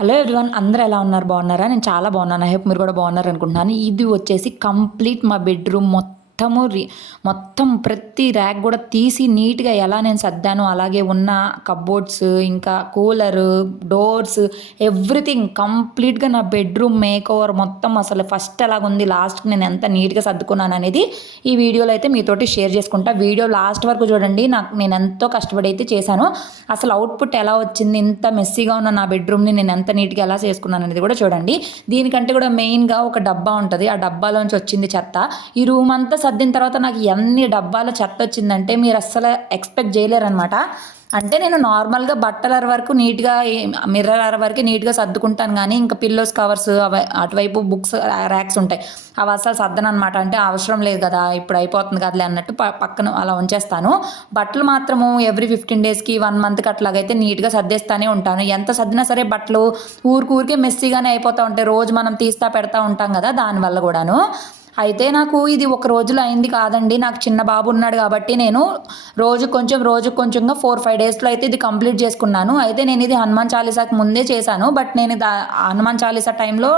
Hello everyone, అందరూ ఎలా ఉన్నారు? బాగున్నారా? నేను చాలా బాగున్నాను. ఐ హోప్ మీరు కూడా బాగున్నారు అనుకుంటున్నాను. ఇది వచ్చేసి కంప్లీట్ మా బెడ్రూమ్ మొత్తం ప్రతి ర్యాక్ కూడా తీసి నీట్గా ఎలా నేను సర్దాను, అలాగే ఉన్న కబోర్డ్స్, ఇంకా కూలరు, డోర్స్, ఎవ్రీథింగ్ కంప్లీట్గా నా బెడ్రూమ్ మేక్ ఓవర్ మొత్తం అసలు ఫస్ట్ ఎలాగుంది, లాస్ట్కి నేను ఎంత నీట్గా సర్దుకున్నాను అనేది ఈ వీడియోలో అయితే మీతోటి షేర్ చేసుకుంటా. వీడియో లాస్ట్ వరకు చూడండి. నేను ఎంతో కష్టపడి అయితే చేశాను. అసలు అవుట్పుట్ ఎలా వచ్చింది, ఇంత మెస్సీగా ఉన్న నా బెడ్రూమ్ని నేను ఎంత నీట్గా ఎలా చేసుకున్నాను అనేది కూడా చూడండి. దీనికంటే కూడా మెయిన్గా ఒక డబ్బా ఉంటుంది. ఆ డబ్బాలోంచి వచ్చింది చెత్త. ఈ రూమ్ అంతా సర్దిన తర్వాత నాకు ఎన్ని డబ్బాల చెత్త వచ్చిందంటే మీరు అస్సలు ఎక్స్పెక్ట్ చేయలేరనమాట. అంటే నేను నార్మల్గా బట్టల వరకు నీట్గా, మిర్రర్ వరకు నీట్గా సర్దుకుంటాను, కానీ ఇంకా పిల్లోస్ కవర్స్ అటువైపు బుక్స్ ర్యాక్స్ ఉంటాయి, అవి అసలు సర్దను అనమాట. అంటే అవసరం లేదు కదా, ఇప్పుడు అయిపోతుంది కదలే అన్నట్టు పక్కన అలా ఉంచేస్తాను. బట్టలు మాత్రము ఎవ్రీ 15 డేస్కి 1 మంత్కి అట్లాగైతే నీట్గా సర్దేస్తానే ఉంటాను. ఎంత సర్దినా సరే బట్టలు ఊరికే మెస్సీగానే అయిపోతూ ఉంటాయి. రోజు మనం తీస్తా పెడతా ఉంటాం కదా, దానివల్ల కూడాను. అయితే నాకు ఇది ఒక రోజులో అయింది కాదండి. నాకు చిన్న బాబు ఉన్నాడు కాబట్టి నేను రోజు కొంచెంగా 4-5 డేస్లో అయితే ఇది కంప్లీట్ చేసుకున్నాను. అయితే నేను ఇది హనుమాన్ చాలీసాకి ముందే చేశాను. బట్ నేను హనుమాన్ చాలీసా టైంలో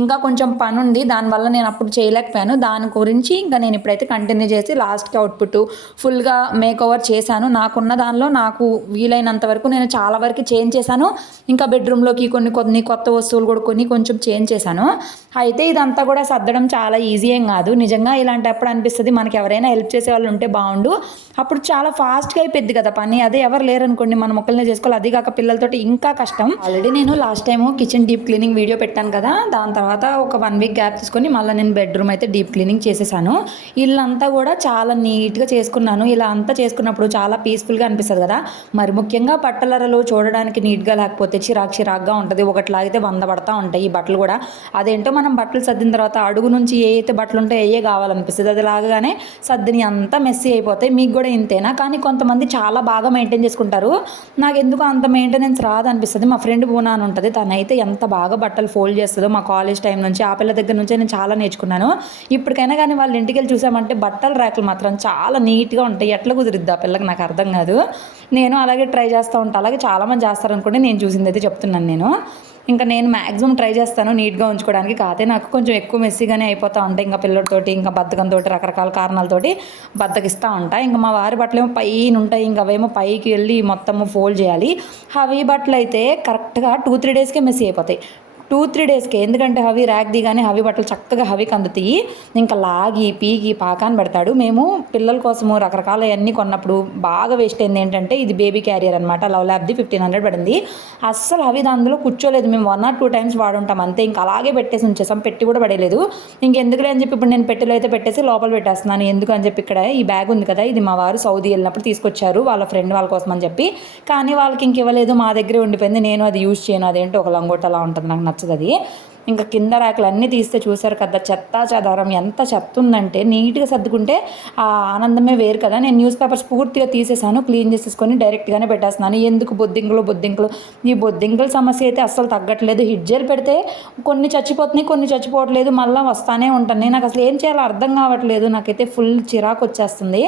ఇంకా కొంచెం పని ఉంది, దానివల్ల నేను అప్పుడు చేయలేకపోయాను. దాని గురించి ఇంకా నేను ఇప్పుడైతే కంటిన్యూ చేసి లాస్ట్కి అవుట్పుట్ ఫుల్గా మేక్ ఓవర్ చేశాను. నాకున్న దానిలో నాకు వీలైనంత వరకు నేను చాలా వరకు చేంజ్ చేశాను. ఇంకా బెడ్రూమ్లోకి కొన్ని కొత్త వస్తువులు కూడా కొంచెం చేంజ్ చేశాను. అయితే ఇదంతా కూడా సర్దడం చాలా ఈజీ ఏం కాదు. నిజంగా ఇలాంటప్పుడు అనిపిస్తుంది మనకి ఎవరైనా హెల్ప్ చేసే వాళ్ళు ఉంటే బాగుండు, అప్పుడు చాలా ఫాస్ట్గా అయిపోద్ది కదా పని. అదే ఎవరు లేరనుకోండి, మనం ఒక్కళ్ళనే చేసుకోవాలి. అది కాక పిల్లలతోటి ఇంకా కష్టం. ఆల్రెడీ నేను last time kitchen deep cleaning video పెట్టాను కదా, దాని తర్వాత ఒక 1 వీక్ గ్యాప్ తీసుకొని మళ్ళీ నేను బెడ్రూమ్ అయితే డీప్ క్లీనింగ్ చేసేసాను. ఇల్లంతా కూడా చాలా నీట్గా చేసుకున్నాను. ఇలా అంతా చేసుకున్నప్పుడు చాలా పీస్ఫుల్గా అనిపిస్తుంది కదా. మరి ముఖ్యంగా బట్టలరలు చూడడానికి నీట్గా లేకపోతే చిరాగ్గా ఉంటుంది. ఒకట్లాగితే 100 పడతా ఉంటాయి ఈ బట్టలు కూడా. అదేంటో మనం బట్టలు సర్దిన తర్వాత అడుగు నుంచి ఏ అయితే బట్టలు ఉంటాయో ఏ కావాలనిపిస్తుంది. అది లాగానే సర్దిని అంతా మెస్సీ అయిపోతాయి. మీకు కూడా ఇంతేనా? కానీ కొంతమంది చాలా బాగా మెయింటైన్ చేసుకుంటారు. నాకు ఎందుకు అంత మెయింటెనెన్స్ రాదనిపిస్తుంది. మా ఫ్రెండ్ పూనా అని ఉంటుంది, తనైతే ఎంత బాగా బట్టలు ఫోల్డ్ చేస్తుందో. మా కాలేజ్ టైం నుంచి ఆ పిల్ల దగ్గర నుంచే నేను చాలా నేర్చుకున్నాను. ఇప్పటికైనా కానీ వాళ్ళ ఇంటికి వెళ్ళి చూసామంటే బట్టల ర్యాకులు మాత్రం చాలా నీట్గా ఉంటాయి. ఎట్లా కుదిరిద్ది ఆ పిల్లకి నాకు అర్థం కాదు. నేను అలాగే ట్రై చేస్తూ ఉంటాను. అలాగే చాలామంది చేస్తారనుకోండి, నేను చూసింది అయితే చెప్తున్నాను నేను. ఇంకా నేను మ్యాక్సిమం ట్రై చేస్తాను నీట్గా ఉంచుకోవడానికి. కాకపోతే నాకు కొంచెం ఎక్కువ మెస్సీగానే అయిపోతూ ఉంటాయి. ఇంకా పిల్లలతోటి, ఇంకా బద్ధకంతో, రకరకాల కారణాలతోటి బద్దకిస్తూ ఉంటాయి. ఇంకా మా వారి బట్టలు ఏమో పైన ఉంటాయి, ఇంకా అవేమో పైకి వెళ్ళి మొత్తము ఫోల్డ్ చేయాలి. అవి బట్టలు అయితే కరెక్ట్గా 2-3 డేస్కే మెస్సీ అయిపోతాయి. 2-3 డేస్కే. ఎందుకంటే హవి ర్యాక్ దిగానే హవి బట్టలు చక్కగా హవికి అందుతాయి. ఇంకా లాగి పీకి పాకాన్ని పెడతాడు. మేము పిల్లల కోసము రకరకాల అన్నీ కొన్నప్పుడు బాగా వేస్ట్ అయింది ఏంటంటే, ఇది బేబీ క్యారియర్ అనమాట, లవ్ ల్యాబ్ది 1500 పడింది. అస్సలు హవి అందులో కూర్చోలేదు. మేము 1 or 2 టైమ్స్ వాడుంటాం అంతే. ఇంకా అలాగే పెట్టేసి ఉంచేసాం, పెట్టి కూడా పడేయలేదు. ఇంకెందుకులే అని చెప్పి ఇప్పుడు నేను పెట్టెలో అయితే పెట్టేసి లోపల పెట్టేస్తున్నాను. ఎందుకు అని చెప్పి ఇక్కడ ఈ బ్యాగ్ ఉంది కదా, ఇది మా వారు సౌదీ వెళ్ళినప్పుడు తీసుకొచ్చారు వాళ్ళ ఫ్రెండ్ వాళ్ళ కోసం అని చెప్పి. కానీ వాళ్ళకి ఇంక ఇవ్వలేదు, మా దగ్గరే ఉండిపోయింది. నేను అది యూజ్ చేయను. అదేంటో ఒక లంగోట అలా ఉంటుంది, నాకు నచ్చదు. ఇంకా కింద ర్యాకులు అన్నీ తీస్తే చూసారు కదా, చెత్త చెదారం ఎంత చెత్త ఉందంటే. నీట్గా సర్దుకుంటే ఆ ఆనందమే వేరు కదా. నేను న్యూస్ పేపర్స్ పూర్తిగా తీసేసాను, క్లీన్ చేసేసుకొని డైరెక్ట్గానే పెట్టేస్తున్నాను. ఎందుకు బొద్దింకలు ఈ బొద్దింకల సమస్య అయితే అస్సలు తగ్గట్లేదు. హిడ్జెల్ పెడితే కొన్ని చచ్చిపోతున్నాయి, కొన్ని చచ్చిపోవట్లేదు, మళ్ళీ వస్తానే ఉంటాయి. నాకు అసలు ఏం చేయాలో అర్థం కావట్లేదు. నాకైతే ఫుల్ చిరాకు వచ్చేస్తుంది.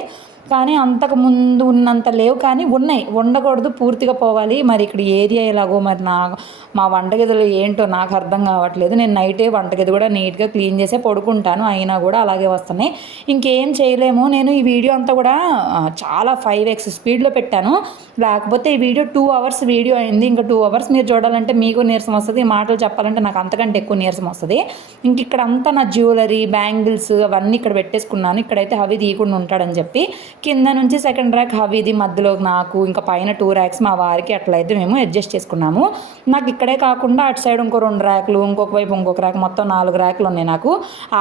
కానీ అంతకు ముందు ఉన్నంత లేవు, కానీ ఉన్నాయి. ఉండకూడదు, పూర్తిగా పోవాలి. మరి ఇక్కడ ఏరియా ఎలాగో మరి మా వంటగదిలో ఏంటో నాకు అర్థం కావట్లేదు. నేను నైటే వంటగది కూడా నీట్గా క్లీన్ చేసే పడుకుంటాను, అయినా కూడా అలాగే వస్తున్నాయి. ఇంకేం చేయలేము. నేను ఈ వీడియో అంతా కూడా చాలా 5x స్పీడ్లో పెట్టాను, లేకపోతే ఈ వీడియో 2 hours వీడియో అయింది. ఇంకా 2 hours మీరు చూడాలంటే మీకు నీరసం వస్తుంది, మాటలు చెప్పాలంటే నాకు అంతకంటే ఎక్కువ నీరసం వస్తుంది. ఇంక ఇక్కడ అంతా నా జ్యువెలరీ, బ్యాంగిల్స్ అవన్నీ ఇక్కడ పెట్టేసుకున్నాను. ఇక్కడైతే హవి తీయకుండా ఉంటాడని చెప్పి కింద నుంచి సెకండ్ ర్యాక్ హవిది, మధ్యలో నాకు, ఇంకా పైన 2 ర్యాక్స్ మా వారికి, అట్లయితే మేము అడ్జస్ట్ చేసుకున్నాము. నాకు ఇక్కడే కాకుండా అటు సైడ్ ఇంకో 2 ర్యాకులు, ఇంకొక వైపు ఇంకొక ర్యాక్, మొత్తం 4 ర్యాకులు ఉన్నాయి. నాకు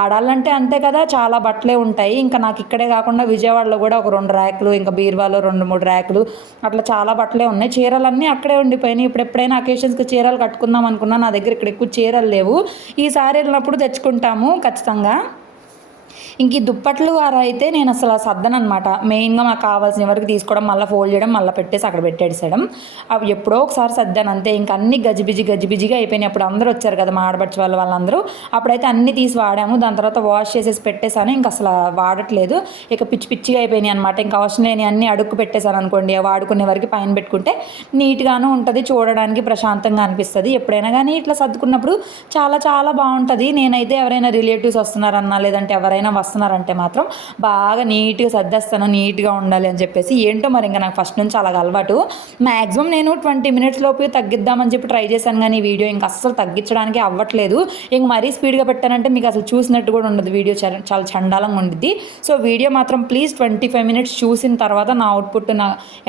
ఆడాలంటే అంతే కదా, చాలా బట్టలే ఉంటాయి. ఇంకా నాకు ఇక్కడే కాకుండా విజయవాడలో కూడా ఒక 2 ర్యాకులు, ఇంకా బీర్వాలో 2-3 ర్యాకులు, అట్లా చాలా బట్టలే ఉన్నాయి. చీరలన్నీ అక్కడే ఉండిపోయినాయి. ఇప్పుడు ఎప్పుడైనా అకేషన్స్కి చీరలు కట్టుకుందాం అనుకున్నా, నా దగ్గర ఇక్కడ ఎక్కువ చీరలు లేవు. ఈసారి వెళ్ళినప్పుడు తెచ్చుకుంటాము ఖచ్చితంగా. ఇంక ఈ దుప్పట్లు వారు అయితే నేను అసలు సర్దనమాట. మెయిన్గా నాకు కావాల్సిన వరకు తీసుకోవడం, మళ్ళీ ఫోల్డ్ చేయడం, మళ్ళీ పెట్టేసి అక్కడ పెట్టేసేయడం. అవి ఎప్పుడో ఒకసారి సర్దాను అంతే. ఇంక అన్ని గజిబిజిగా అయిపోయినాయి. అప్పుడు అందరూ వచ్చారు కదా మా ఆడబడిచి వాళ్ళందరూ. అప్పుడైతే అన్ని తీసి వాడాము. దాని తర్వాత వాష్ చేసేసి పెట్టేశాను. ఇంక అసలు వాడట్లేదు. ఇక పిచ్చిగా అయిపోయినాయి అనమాట. ఇంకా అవసరం లేని అన్ని అడుక్కు పెట్టేశాను అనుకోండి, వాడుకునే వరకు పైన పెట్టుకుంటే నీట్గాను ఉంటుంది, చూడడానికి ప్రశాంతంగా అనిపిస్తుంది. ఎప్పుడైనా కానీ ఇట్లా సర్దుకున్నప్పుడు చాలా చాలా బాగుంటుంది. నేనైతే ఎవరైనా రిలేటివ్స్ వస్తున్నారన్నా, లేదంటే ఎవరైనా వస్తున్నారంటే మాత్రం బాగా నీట్గా సర్దేస్తాను, నీట్గా ఉండాలి అని చెప్పేసి. ఏంటో మరి ఇంకా నాకు ఫస్ట్ నుంచి అలాగ అలవాటు. మ్యాక్సిమం నేను 20 మినిట్స్ లోపు తగ్గిద్దామని చెప్పి ట్రై చేశాను, కానీ వీడియో ఇంకా అస్సలు తగ్గించడానికి అవ్వట్లేదు. ఇంక మరీ స్పీడ్గా పెట్టానంటే మీకు అసలు చూసినట్టు కూడా ఉండదు, వీడియో చాలా చండాలంగా ఉండిద్ది. సో వీడియో మాత్రం ప్లీజ్ 25 మినిట్స్ చూసిన తర్వాత నా అవుట్పుట్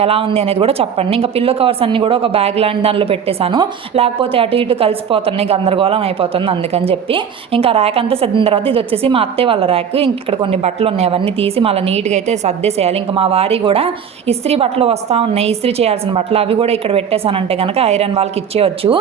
ఎలా ఉంది అనేది కూడా చెప్పండి. ఇంకా పిల్లో కవర్స్ అన్నీ కూడా ఒక బ్యాగ్ లాంటి దానిలో పెట్టేశాను, లేకపోతే అటు ఇటు కలిసిపోతున్నాయి, గందరగోళం అయిపోతుంది. అందుకని చెప్పి ఇంకా ర్యాక్ అంతా సర్దిన తర్వాత ఇది వచ్చేసి మా అత్తయ్య వాళ్ళ ర్యాక్. ఇంక ఇక్కడ కొన్ని బట్టలు ఉన్నాయి, అవన్నీ తీసి మళ్ళీ నీట్గా అయితే సర్దేసేయాలి. ఇంకా మా వారి కూడా ఇస్త్రీ బట్టలు వస్తూ ఉన్నాయి, ఇస్త్రీ చేయాల్సిన బట్టలు, అవి కూడా ఇక్కడ పెట్టేశానంటే కనుక ఐరన్ వాళ్ళకి ఇచ్చేయచ్చు.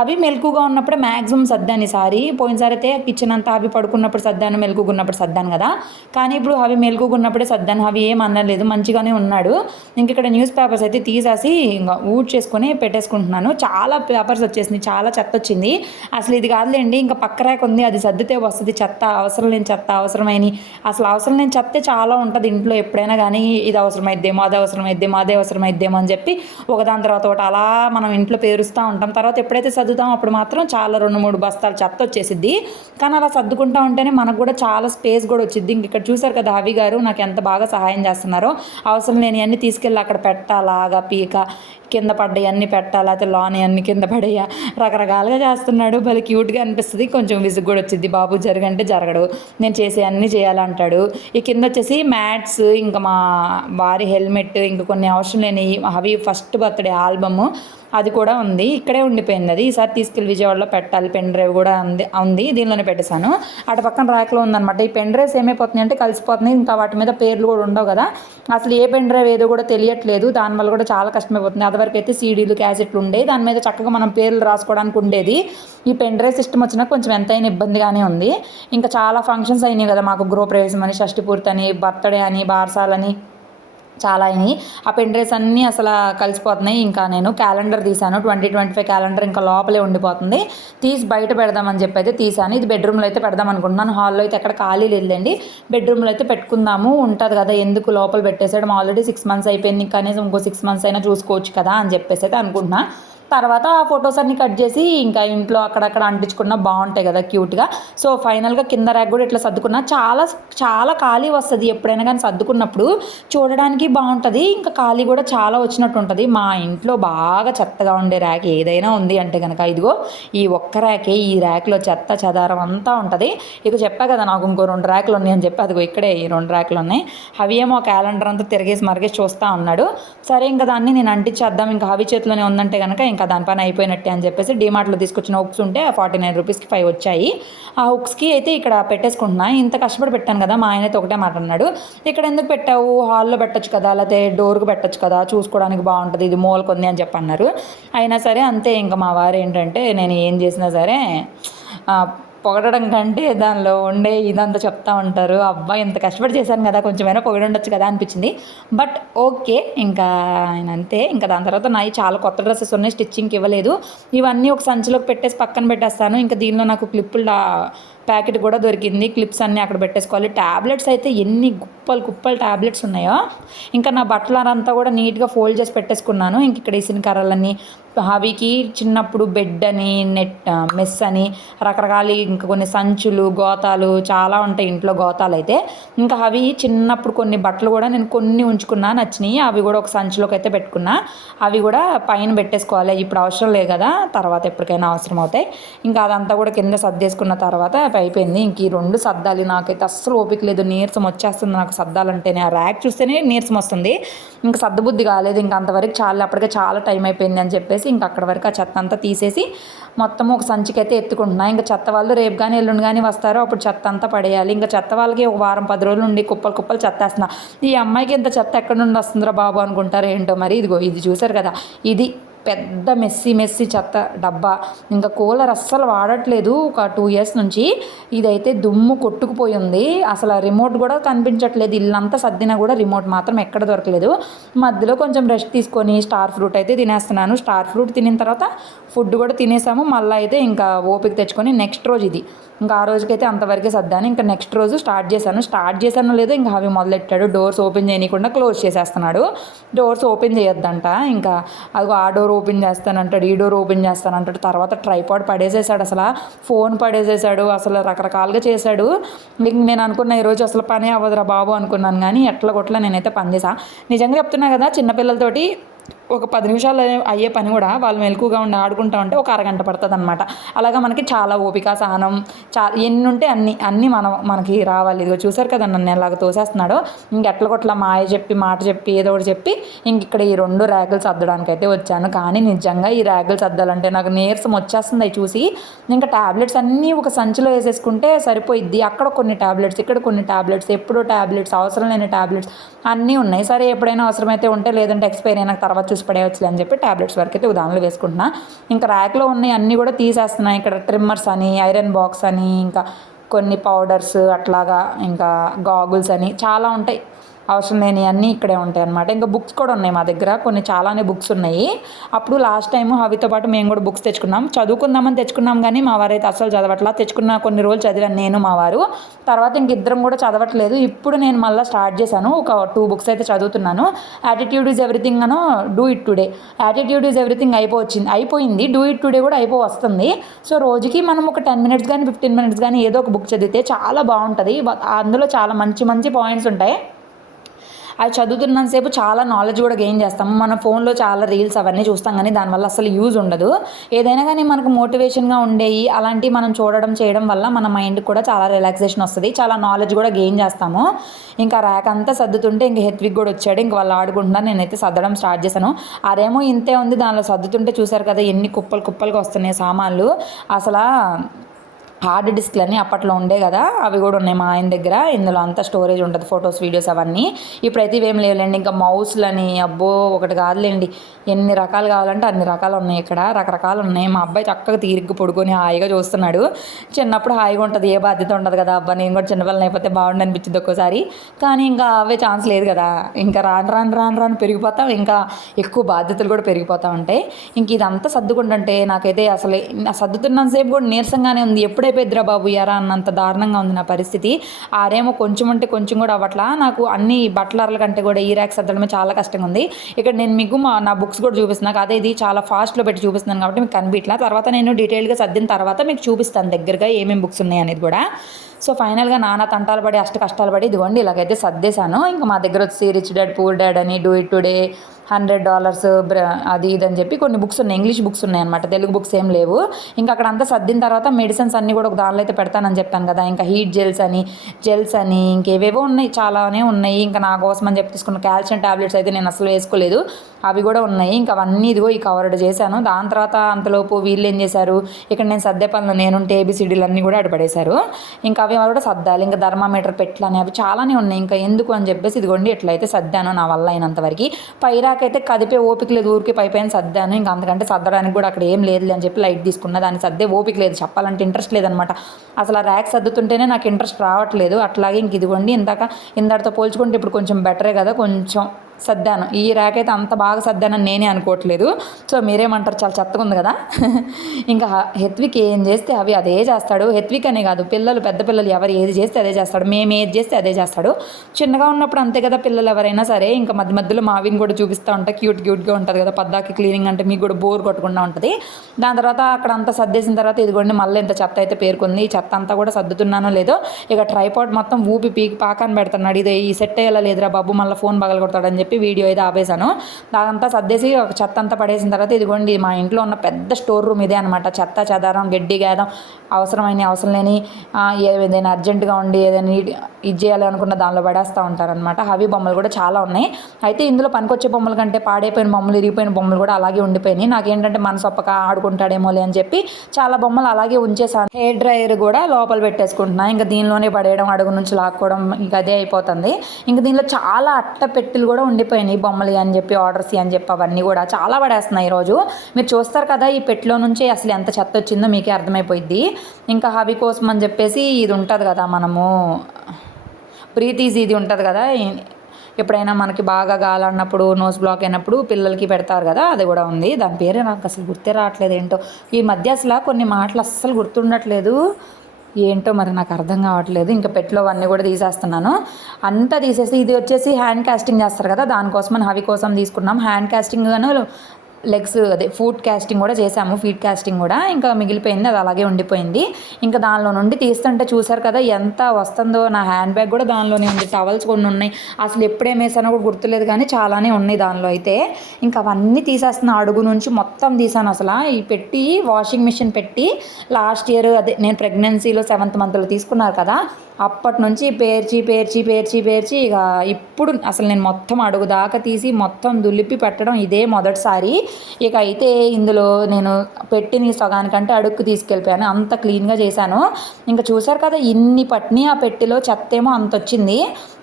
అవి మెలకుగా ఉన్నప్పుడే మ్యాక్సిమం సర్దాను ఈసారి. పోయినసారి అయితే కిచెన్ అంతా అవి పడుకున్నప్పుడు సర్దాను, మెలకుగా ఉన్నప్పుడు సర్దాను కదా. కానీ ఇప్పుడు అవి మెలకుగా ఉన్నప్పుడే సర్దాను. అవి ఏం అనలేదు, మంచిగానే ఉన్నాడు. ఇంక ఇక్కడ న్యూస్ పేపర్స్ అయితే తీసేసి ఇంకా ఊడ్ చేసుకొని పెట్టేసుకుంటున్నాను. చాలా పేపర్స్ వచ్చేసినాయి, చాలా చెత్త వచ్చింది. అసలు ఇది కాదులేండి, ఇంకా పక్క ర్యాక్ ఉంది, అది సర్దితే వస్తుంది చెత్త. అవసరం లేని చెత్త, అవసరమైన అసలు అవసరం లేని చెత్తే చాలా ఉంటుంది ఇంట్లో. ఎప్పుడైనా కానీ ఇది అవసరమైద్దేమో, అది అవసరమైద్దేమో, అదే అవసరమైద్దేమో అని చెప్పి ఒకదాని తర్వాత ఒకటి అలా మనం ఇంట్లో పేరుస్తూ ఉంటాం. తర్వాత ఎప్పుడైతే సర్దుతాం అప్పుడు మాత్రం చాలా 2-3 బస్తాలు చెత్త వచ్చేసిద్ది. కానీ అలా సర్దుకుంటూ ఉంటేనే మనకు కూడా చాలా స్పేస్ కూడా వచ్చింది. ఇంక ఇక్కడ చూసారు కదా హవి గారు నాకు ఎంత బాగా సహాయం చేస్తున్నారో. అవసరం లేని అన్నీ తీసుకెళ్ళి అక్కడ పెట్టాలాగా, పీక కింద పడ్డాయి అన్నీ పెట్టాలి, అయితే లాని అన్ని కింద పడేయా, రకరకాలుగా చేస్తున్నాడు. భలే క్యూట్గా అనిపిస్తుంది. కొంచెం విసుగు కూడా వచ్చింది, బాబు జరగంటే జరగడు, నేను చేసే అన్నీ చేయాలంటాడు. ఈ కింద వచ్చేసి మ్యాట్స్, ఇంకా మా వారి హెల్మెట్, ఇంకా కొన్ని అవసరం లేని అవి ఫస్ట్ బర్త్డే ఆల్బమ్ అది కూడా ఉంది, ఇక్కడే ఉండిపోయింది. అది ఈసారి తీసుకెళ్ళి విజయవాడలో పెట్టాలి. పెన్ డ్రైవ్ కూడా ఉంది, దీనిలోనే పెట్టేశాను. అటు పక్కన ర్యాక్లో ఉందన్నమాట. ఈ పెన్ డ్రైవ్స్ ఏమైపోతున్నాయి అంటే కలిసిపోతున్నాయి, ఇంకా వాటి మీద పేర్లు కూడా ఉండవు కదా. అసలు ఏ పెన్ డ్రైవ్ ఏదో కూడా తెలియట్లేదు, దానివల్ల కూడా చాలా కష్టమైపోతుంది. అదివరకు అయితే సీడీలు, క్యాసెట్లు ఉండేవి, దాని మీద చక్కగా మనం పేర్లు రాసుకోవడానికి ఉండేది. ఈ పెన్ డ్రైవ్ సిస్టమ్ వచ్చినా కొంచెం ఎంతైనా ఇబ్బందిగానే ఉంది. ఇంకా చాలా ఫంక్షన్స్ అయినాయి కదా మాకు, గృహప్రవేశం అని, షష్ఠి పూర్తి అని, బర్త్డే అని, బార్సాలని చాలా అయినాయి. ఆ పెన్ డ్రైవ్స్ అన్నీ అసలు కలిసిపోతున్నాయి. ఇంకా నేను క్యాలెండర్ తీసాను, 2025 క్యాలెండర్ ఇంకా లోపలే ఉండిపోతుంది. తీసి బయట పెడదామని చెప్పి అయితే తీసాను. ఇది బెడ్రూమ్లో అయితే పెడదాం అనుకుంటున్నాను. హాల్లో అయితే ఎక్కడ ఖాళీ లేదండి, బెడ్రూమ్లో అయితే పెట్టుకుందాము, ఉంటుంది కదా, ఎందుకు లోపల పెట్టేసాడు. ఆల్రెడీ 6 మంత్స్ అయిపోయింది, కనీసం ఇంకో 6 మంత్స్ అయినా చూసుకోవచ్చు కదా అని చెప్పేసి అయితే అనుకుంటున్నా. తర్వాత ఆ ఫొటోస్ అన్ని కట్ చేసి ఇంకా ఇంట్లో అక్కడక్కడ అంటించుకున్నా బాగుంటాయి కదా క్యూట్గా. సో ఫైనల్గా కింద ర్యాక్ కూడా ఇట్లా సర్దుకున్నా, చాలా చాలా ఖాళీ వస్తుంది. ఎప్పుడైనా కానీ సర్దుకున్నప్పుడు చూడడానికి బాగుంటుంది, ఇంకా ఖాళీ కూడా చాలా వచ్చినట్టు ఉంటుంది. మా ఇంట్లో బాగా చెత్తగా ఉండే ర్యాక్ ఏదైనా ఉంది అంటే కనుక ఇదిగో ఈ ఒక్క ర్యాకే. ఈ ర్యాక్లో చెత్త చెదారం అంతా ఉంటుంది. ఇక చెప్పా కదా నాకు ఇంకో 2 ర్యాక్లు ఉన్నాయి అని చెప్పి, అదిగో ఇక్కడే ఈ 2 ర్యాక్లు ఉన్నాయి. అవి ఏమో క్యాలెండర్ అంతా తిరిగేసి మరిగేసి చూస్తూ ఉన్నాడు. సరే ఇంకా దాన్ని నేను అంటించేద్దాం, ఇంకా హవి చేతిలోనే ఉందంటే కనుక ఇంకా దాని పని అయిపోయినట్టే అని చెప్పేసి డీమార్ట్లో తీసుకొచ్చిన హుక్స్ ఉంటే 49 రూపీస్కి 5 వచ్చాయి. ఆ హుక్స్కి అయితే ఇక్కడ పెట్టేసుకుంటున్నా. ఇంత కష్టపడి పెట్టాను కదా, మా ఆయన అయితే ఒకటే మాట అన్నాడు, ఇక్కడ ఎందుకు పెట్టావు, హాల్లో పెట్టచ్చు కదా, లేకపోతే డోర్కి పెట్టచ్చు కదా, చూసుకోవడానికి బాగుంటుంది, ఇది మూలకొంది అని చెప్పి అన్నారు. అయినా సరే అంతే, ఇంకా మా వారు ఏంటంటే నేను ఏం చేసినా సరే పొగడడం కంటే దానిలో ఉండే ఇదంతా చెప్తా ఉంటారు. అబ్బా ఇంత కష్టపడి చేశాను కదా, కొంచెమైనా పొగడి ఉండొచ్చు కదా అనిపించింది. బట్ ఓకే, ఇంకా ఆయన అంతే. ఇంకా దాని తర్వాత నాయి చాలా కొత్త డ్రెస్సెస్ ఉన్నాయి, స్టిచ్చింగ్కి ఇవ్వలేదు. ఇవన్నీ ఒక సంచిలోకి పెట్టేసి పక్కన పెట్టేస్తాను. ఇంకా దీనిలో నాకు క్లిప్పుల ప్యాకెట్ కూడా దొరికింది, క్లిప్స్ అన్నీ అక్కడ పెట్టేసుకోవాలి. ట్యాబ్లెట్స్ అయితే ఎన్ని కుప్పలు ట్యాబ్లెట్స్ ఉన్నాయో. ఇంకా నా బట్టలంతా కూడా నీట్గా ఫోల్డ్ చేసి పెట్టేసుకున్నాను. ఇంక ఇక్కడ ఇసిన కర్రలన్నీ హవికి చిన్నప్పుడు బెడ్ అని, మెస్ అని, రకరకాల ఇంకా కొన్ని సంచులు, గోతాలు చాలా ఉంటాయి ఇంట్లో గోతాలు అయితే. ఇంకా అవి చిన్నప్పుడు కొన్ని బట్టలు కూడా నేను కొన్ని ఉంచుకున్నా నచ్చినాయి, అవి కూడా ఒక సంచిలోకి అయితే పెట్టుకున్నా. అవి కూడా పైన పెట్టేసుకోవాలి, ఇప్పుడు అవసరం లేదు కదా, తర్వాత ఎప్పటికైనా అవసరం అవుతాయి. ఇంకా అదంతా కూడా కింద సర్దేసుకున్న తర్వాత అయిపోయింది. ఇంక ఈ 2 సర్దాలి, నాకైతే అస్సలు ఓపిక లేదు, నీరసం వచ్చేస్తుంది నాకు సర్దాలంటేనే. ఆ ర్యాక్ చూస్తేనే నీరసం వస్తుంది, ఇంకా సర్దుబుద్ధి కాలేదు. ఇంకా అంతవరకు చాలా, అప్పటికే చాలా టైం అయిపోయింది అని చెప్పేసి ఇంకా అక్కడ వరకు ఆ చెత్త అంతా తీసేసి మొత్తం ఒక సంచికి అయితే ఎత్తుకుంటున్నా. ఇంకా చెత్త వాళ్ళు రేపు కానీ ఎల్లుండి కానీ వస్తారో అప్పుడు చెత్త అంతా పడేయాలి. ఇంకా చెత్త వాళ్ళకి ఒక వారం 10 రోజులు నుండి కుప్పలు చెత్తేస్తున్నా. ఈ అమ్మాయికి ఇంత చెత్త ఎక్కడి నుండి వస్తుందిరా బాబు అనుకుంటారు ఏంటో మరి. ఇదిగో ఇది చూసారు కదా, ఇది పెద్ద మెస్సీ చెత్త డబ్బా. ఇంకా కూలర్ అస్సలు వాడట్లేదు ఒక 2 ఇయర్స్ నుంచి. ఇదైతే దుమ్ము కొట్టుకుపోయి ఉంది. అసలు రిమోట్ కూడా కనిపించట్లేదు. ఇల్లంతా సర్దినా కూడా రిమోట్ మాత్రం ఎక్కడ దొరకలేదు. మధ్యలో కొంచెం రెస్ట్ తీసుకొని స్టార్ ఫ్రూట్ అయితే తినేస్తున్నాను. స్టార్ ఫ్రూట్ తినిన తర్వాత ఫుడ్ కూడా తినేసాము. మళ్ళీ అయితే ఇంకా ఓపిక తెచ్చుకొని నెక్స్ట్ రోజు ఇది ఇంకా ఆ రోజుకైతే అంతవరకే సర్దాను. ఇంకా నెక్స్ట్ రోజు స్టార్ట్ చేశాను లేదో ఇంకా అవి మొదలెట్టాడు. డోర్స్ ఓపెన్ చేయకుండా క్లోజ్ చేసేస్తున్నాడు. డోర్స్ ఓపెన్ చేయొద్దంట. ఇంకా అదిగో ఆ డోర్ ఓపెన్ చేస్తానంటాడు, ఈ డోర్ ఓపెన్ చేస్తానంటాడు. తర్వాత ట్రైపాడ్ పడేసేసాడు, అసలు ఫోన్ పడేసేసాడు, అసలు రకరకాలుగా చేశాడు. ఇంక నేను అనుకున్న ఈరోజు అసలు పని అవ్వదురా బాబు అనుకున్నాను. కానీ ఎట్లా కొట్లా నేనైతే పని చేసా. నిజంగా చెప్తున్నా కదా, చిన్నపిల్లలతోటి ఒక 10 నిమిషాలు అయ్యే పని కూడా వాళ్ళు మెలకుగా ఉండి ఆడుకుంటూ ఉంటే ఒక అరగంట పడుతుంది అనమాట. అలాగా మనకి చాలా ఓపిక, సహనం ఎన్ని ఉంటే అన్నీ మనకి రావాలి. ఇదిగో చూసారు కదా నన్ను ఎలాగ తోసేస్తున్నాడు. ఇంకెట్ల కొట్లా మాట చెప్పి ఏదో ఒకటి చెప్పి ఇంక ఇక్కడ ఈ 2 ర్యాగులు సర్దడానికి అయితే వచ్చాను. కానీ నిజంగా ఈ ర్యాగులు సర్దాలంటే నాకు నీరసం వచ్చేస్తుంది అవి చూసి. ఇంకా ట్యాబ్లెట్స్ అన్నీ ఒక సంచిలో వేసేసుకుంటే సరిపోయిద్ది. అక్కడ కొన్ని ట్యాబ్లెట్స్, ఇక్కడ కొన్ని ట్యాబ్లెట్స్, ఎప్పుడో ట్యాబ్లెట్స్, అవసరం లేని ట్యాబ్లెట్స్ అన్నీ ఉన్నాయి. సరే ఎప్పుడైనా అవసరమైతే ఉంటే, లేదంటే ఎక్స్పైర్ అయినా తర్వాత చూసి పడేయచ్చులే అని చెప్పి ట్యాబ్లెట్స్ వరకు అయితే ఉదాహరణలు వేసుకుంటున్నా. ఇంకా ర్యాక్లో ఉన్నాయి అన్నీ కూడా తీసేస్తున్నాయి. ఇక్కడ ట్రిమ్మర్స్ అని, ఐరన్ బాక్స్ అని, ఇంకా కొన్ని పౌడర్స్ అట్లాగా, ఇంకా గాగుల్స్ అని చాలా ఉంటాయి. అవసరం లేని అన్నీ ఇక్కడే ఉంటాయి అన్నమాట. ఇంకా బుక్స్ కూడా ఉన్నాయి మా దగ్గర, కొన్ని చాలానే బుక్స్ ఉన్నాయి. అప్పుడు లాస్ట్ టైం అవితో పాటు మేము కూడా బుక్స్ తెచ్చుకున్నాం. చదువుకుందామని తెచ్చుకున్నాం కానీ మా వారైతే అస్సలు చదవట్లా. తెచ్చుకున్న కొన్ని రోజులు చదివాను నేను, మా వారు. తర్వాత ఇంక ఇద్దరం కూడా చదవట్లేదు. ఇప్పుడు నేను మళ్ళీ స్టార్ట్ చేశాను. ఒక 2 బుక్స్ అయితే చదువుతున్నాను. Attitude is everything Anu do it today. Attitude is everything అయిపోయింది. డూ ఇట్ టుడే కూడా వస్తుంది. సో రోజుకి మనం ఒక 10 మినిట్స్ కానీ 15 మినిట్స్ కానీ ఏదో ఒక బుక్ చదివితే చాలా బాగుంటుంది. అందులో చాలా మంచి మంచి పాయింట్స్ ఉంటాయి. అవి చదువుతున్నంతసేపు చాలా నాలెడ్జ్ కూడా గెయిన్ చేస్తాము. మన ఫోన్లో చాలా రీల్స్ అవన్నీ చూస్తాం కానీ దానివల్ల అసలు యూజ్ ఉండదు. ఏదైనా కానీ మనకు మోటివేషన్గా ఉండేవి అలాంటివి మనం చేయడం వల్ల మన మైండ్ కూడా చాలా రిలాక్సేషన్ వస్తుంది. చాలా నాలెడ్జ్ కూడా గెయిన్ చేస్తాము. ఇంకా ర్యాక్ అంతా సర్దుతుంటే ఇంక హెత్విక్ కూడా వచ్చాడు. ఇంక వాళ్ళు ఆడుకుంటున్నారు, నేనైతే సర్దడం స్టార్ట్ చేశాను. అదేమో ఇంతే ఉంది, దానిలో సర్దుతుంటే చూసారు కదా ఎన్ని కుప్పలుగా వస్తున్నాయి సామాన్లు. అసలు హార్డ్ డిస్క్లన్నీ అప్పట్లో ఉండే కదా, అవి కూడా ఉన్నాయి మా ఆయన దగ్గర. ఇందులో అంతా స్టోరేజ్ ఉంటుంది, ఫొటోస్, వీడియోస్ అవన్నీ. ఇప్పుడైతే ఇవేం లేవులేండి. ఇంకా మౌస్లని అబ్బో ఒకటి కాదులేండి, ఎన్ని రకాలు కావాలంటే అన్ని రకాలు ఉన్నాయి ఇక్కడ. రకరకాలు ఉన్నాయి. మా అబ్బాయి చక్కగా తీరిగ్గా పడుకొని హాయిగా చూస్తున్నాడు. చిన్నప్పుడు హాయిగా ఉంటుంది, ఏ బాధ్యత ఉండదు కదా. అబ్బా నేను కూడా చిన్నపిల్లని అయిపోతే బాగుండి అనిపించింది ఒక్కోసారి. కానీ ఇంకా అవే ఛాన్స్ లేదు కదా. ఇంకా రాను పెరిగిపోతాం, ఇంకా ఎక్కువ బాధ్యతలు కూడా పెరిగిపోతూ ఉంటాయి. ఇంక ఇదంతా సర్దుకుంటుంటే నాకైతే అసలు సర్దుతున్నంతసేపు కూడా నీరసంగానే ఉంది. ఎప్పుడైపోయిద్దిరా బాబు యారా అన్నంత దారుణంగా ఉంది నా పరిస్థితి. ఆరేమో కొంచెం అంటే కొంచెం కూడా అవ్వట్లా. నాకు అన్ని బట్టలర్ల కంటే కూడా ఈ ర్యాక్ సర్దడమే చాలా కష్టంగా ఉంది. ఇక్కడ నేను మీకు నా బుక్స్ కూడా చూపిస్తున్నాను. అదే ఇది చాలా ఫాస్ట్లో పెట్టి చూపిస్తున్నాను కాబట్టి మీకు కనిపించట్లా. తర్వాత నేను డీటెయిల్గా సర్దిన తర్వాత మీకు చూపిస్తాను దగ్గరగా ఏమేమి బుక్స్ ఉన్నాయి అనేది కూడా. సో ఫైనల్గా నానా తంటాలు పడి కష్టాలు పడి ఇదిగోండి ఇలాగైతే సర్దేశాను. ఇంకా మా దగ్గర వచ్చి రిచ్ డాడ్ పూర్ డాడ్ అని, డూ ఇట్ టుడే, $100 అది ఇది అని చెప్పి కొన్ని బుక్స్ ఉన్నాయి. ఇంగ్లీష్ బుక్స్ ఉన్నాయి అనమాట, తెలుగు బుక్స్ ఏం లేవు. ఇంకా అక్కడ అంతా సర్దిన తర్వాత మెడిసిన్స్ అన్నీ కూడా ఒక దానిలో అయితే పెడతానని చెప్పాను కదా. ఇంకా హీట్ జెల్స్ అని ఇంకేవేవో ఉన్నాయి, చాలానే ఉన్నాయి. ఇంకా నా కోసం అని చెప్పి తీసుకున్న కాల్షియం టాబ్లెట్స్ అయితే నేను అసలు వేసుకోలేదు, అవి కూడా ఉన్నాయి. ఇంకా అవన్నీ ఇదిగో ఈ కవర్డ్ చేశాను. దాని తర్వాత అంతలోపు వీళ్ళు ఏం చేశారు, ఇక్కడ నేను సర్దే పనులు నేనుంటే ABCDలు అన్నీ కూడా అడపడేశారు. ఇంకా అవి కూడా సర్దాలి. ఇంకా థర్మామీటర్ పెట్లని అవి చాలానే ఉన్నాయి. ఇంకా ఎందుకు అని చెప్పేసి ఇదిగోండి ఎట్లయితే సర్దాను నా వల్ల అయినంతవరకు. పైరాకైతే కదిపే ఓపిక లేదు, ఊరికి పైన సర్దాను. ఇంకా అంతకంటే సర్దడానికి కూడా అక్కడ ఏం లేదు అని చెప్పి లైట్ తీసుకున్నా. దాన్ని సర్దే ఓపిక లేదు, చెప్పాలంటే ఇంట్రెస్ట్ లేదనమాట. అసలు ఆ ర్యాక్ సర్దుతుంటేనే నాకు ఇంట్రెస్ట్ రావట్లేదు. అట్లాగే ఇంక ఇదిగోండి ఇందాకతో పోల్చుకుంటే ఇప్పుడు కొంచెం బెటరే కదా, కొంచెం సర్దాను. ఈ ర్యాక్ అయితే అంత బాగా సర్దానని నేనే అనుకోవట్లేదు. సో మీరేమంటారు, చాలా చెత్తగా ఉంది కదా. ఇంకా హెత్విక్ ఏం చేస్తే అవి అదే చేస్తాడు. హెత్విక్ అనే కాదు, పెద్ద పిల్లలు ఎవరు ఏది చేస్తే అదే చేస్తాడు. మేము ఏది చేస్తే అదే చేస్తాడు. చిన్నగా ఉన్నప్పుడు అంతే కదా పిల్లలు ఎవరైనా సరే. ఇంకా మధ్యలో మావిని కూడా చూపిస్తూ ఉంటా, క్యూట్గా ఉంటుంది కదా. పద్దాకి క్లీనింగ్ అంటే మీకు కూడా బోర్ కొట్టకుండా ఉంటుంది. దాని తర్వాత అక్కడ అంతా సర్దేసిన తర్వాత ఇదిగోండి మళ్ళీ ఇంత చెత్త అయితే పేరుకుంది. ఈ చెత్త అంతా కూడా సర్దుతున్నానో లేదో. ఇక ట్రైపాడ్ మొత్తం పీకి పాకాన్ని పెడుతున్నాడు. ఇది ఈ సెట్ అయ్యేలా లేదురా బాబు, మళ్ళీ ఫోన్ పగల కొడతాడని చెప్పి వీడియో అయితే ఆపేశాను. దాంతా సర్దేసి ఒక చెత్త అంతా పడేసిన తర్వాత ఇదిగోండి మా ఇంట్లో ఉన్న పెద్ద స్టోర్ రూమ్ ఇదే అనమాట. చెత్త చెదారం, గడ్డి గేదం, అవసరం లేని ఏదైనా అర్జెంటుగా ఉండి ఏదైనా ఇది చేయాలి అనుకున్న దానిలో పడేస్తూ ఉంటారనమాట. అవి బొమ్మలు కూడా చాలా ఉన్నాయి. అయితే ఇందులో పనికొచ్చే బొమ్మల కంటే పాడైపోయిన బొమ్మలు, ఇరిగిపోయిన బొమ్మలు కూడా అలాగే ఉండిపోయినాయి. నాకేంటంటే మనసు ఒప్పక ఆడుకుంటాడేమోలే అని చెప్పి చాలా బొమ్మలు అలాగే ఉంచేసాను. హెయిర్ డ్రైయర్ కూడా లోపల పెట్టేసుకుంటున్నా. ఇంకా దీనిలోనే పడేయడం, అడుగు నుంచి లాక్కోవడం, ఇంకా అదే అయిపోతుంది. ఇంకా దీనిలో చాలా అట్ట పెట్టెలు కూడా ఉండిపోయినాయి బొమ్మలు అని చెప్పి ఆర్డర్స్ అని చెప్పి అవన్నీ కూడా చాలా పడేస్తున్నాయి ఈరోజు. మీరు చూస్తారు కదా ఈ పెట్టులో నుంచి అసలు ఎంత చెత్త వచ్చిందో మీకే అర్థమైపోయింది. ఇంకా హవి కోసం అని చెప్పేసి ఇది ఉంటుంది కదా, మనము బ్రీత్ ఇది ఉంటుంది కదా, ఎప్పుడైనా మనకి బాగా గాలన్నప్పుడు నోస్ బ్లాక్ అయినప్పుడు పిల్లలకి పెడతారు కదా, అది కూడా ఉంది. దాని పేరే నాకు అసలు గుర్తే రావట్లేదు ఏంటో. ఈ మధ్య అసలు కొన్ని మాటలు అస్సలు గుర్తుండట్లేదు ఏంటో, మరి నాకు అర్థం కావట్లేదు. ఇంకా పెట్లో అన్నీ కూడా తీసేస్తున్నాను. అంతా తీసేసి ఇది వచ్చేసి హ్యాండ్ కాస్టింగ్ చేస్తారు కదా, దానికోసం హవి కోసం తీసుకున్నాం. హ్యాండ్ కాస్టింగ్ లెగ్స్ అదే ఫుడ్ కాస్టింగ్ కూడా చేసాము, ఫీడ్ కాస్టింగ్ కూడా. ఇంకా మిగిలిపోయింది, అది అలాగే ఉండిపోయింది. ఇంకా దానిలో నుండి తీస్తుంటే చూసారు కదా ఎంత వస్తుందో. నా హ్యాండ్ బ్యాగ్ కూడా దానిలోనే ఉంది, టవల్స్ కొన్ని ఉన్నాయి. అసలు ఎప్పుడేం వేసానో కూడా గుర్తులేదు, కానీ చాలానే ఉన్నాయి దానిలో అయితే. ఇంకా అవన్నీ తీసేస్తున్నా, అడుగు నుంచి మొత్తం తీసాను. అసలు ఈ పెట్టి వాషింగ్ మిషన్ పెట్టి లాస్ట్ ఇయర్ అదే నేను ప్రెగ్నెన్సీలో 7th మంత్లో తీసుకున్నారు కదా, అప్పటి నుంచి పేర్చి పేర్చి పేర్చి పేర్చి ఇక ఇప్పుడు అసలు నేను మొత్తం అడుగు దాకా తీసి మొత్తం దులిపి పెట్టడం ఇదే మొదటిసారి. ఇక అయితే ఇందులో నేను పెట్టిన సగానికంటే అడుగుకి తీసుకెళ్ళిపోయాను, అంత క్లీన్గా చేశాను. ఇంకా చూసారు కదా ఇన్ని పట్ని ఆ పెట్టిలో చెత్త ఏమో అంత వచ్చింది.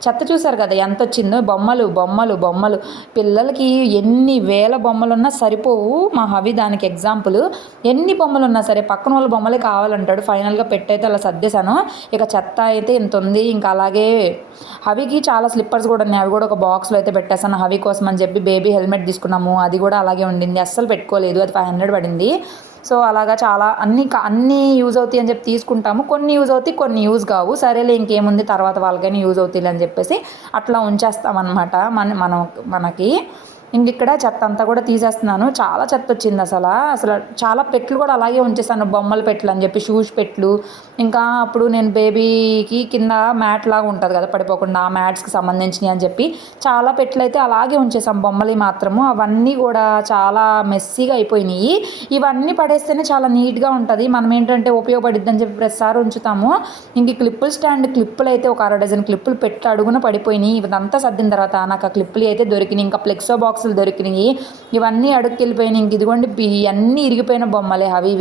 చెత్త చూసారు కదా ఎంత వచ్చిందో, బొమ్మలు బొమ్మలు బొమ్మలు. పిల్లలకి ఎన్ని వేల బొమ్మలు ఉన్నా సరిపోవు. మా హవి దానికి ఎగ్జాంపుల్. ఎన్ని బొమ్మలు ఉన్నా సరే పక్కన వాళ్ళ బొమ్మలే కావాలంటాడు. ఫైనల్గా పెట్టయితే అలా సర్దేశాను. ఇక చెత్త అయితే ఇంత ఉంది. ఇంకా అలాగే హవికి చాలా స్లిప్పర్స్ కూడా ఉన్నాయి, అవి కూడా ఒక బాక్స్లో అయితే పెట్టేశాను హవి కోసం అని చెప్పి. బేబీ హెల్మెట్ తీసుకున్నాము, అది కూడా అలాగే ఉండింది, అస్సలు పెట్టుకోలేదు, అది 500 పడింది. సో అలాగా చాలా అన్నీ యూజ్ అవుతాయి అని చెప్పి తీసుకుంటాము. కొన్ని యూజ్ అవుతాయి, కొన్ని యూజ్ కావు. సరేలే ఇంకేముంది తర్వాత వాళ్ళకైనా యూజ్ అవుతాయి అని చెప్పేసి అట్లా ఉంచేస్తామన్నమాట. మనకి ఇంక ఇక్కడ చెత్త అంతా కూడా తీసేస్తున్నాను. చాలా చెత్త వచ్చింది అసలు చాలా పెట్లు కూడా అలాగే ఉంచేసాను, బొమ్మల పెట్లు అని చెప్పి, షూస్ పెట్లు. ఇంకా అప్పుడు నేను బేబీకి కింద మ్యాట్ లాగా ఉంటుంది కదా పడిపోకుండా, ఆ మ్యాట్స్కి సంబంధించినవి అని చెప్పి చాలా పెట్లు అయితే అలాగే ఉంచేసాం, బొమ్మలు మాత్రము. అవన్నీ కూడా చాలా మెస్సీగా అయిపోయినాయి. ఇవన్నీ పడేస్తేనే చాలా నీట్గా ఉంటుంది. మనం ఏంటంటే ఉపయోగపడిద్ది అని చెప్పి ప్రతిసారి ఉంచుతాము. ఇంక క్లిప్పులు స్టాండ్ క్లిప్పులు అయితే ఒక 1/2 డజన్ క్లిప్పులు పెట్టి అడుగున పడిపోయినాయి. ఇదంతా సర్దిన తర్వాత నాకు ఆ క్లిప్పులు అయితే దొరికినాయి. ఇంకా ప్లెక్సో బాక్స్ దొరికినాయి. ఇవన్నీ అడుక్కెళ్ళిపోయినాయి. ఇంక ఇదిగోండి అన్నీ ఇరిగిపోయిన బొమ్మలే అవి.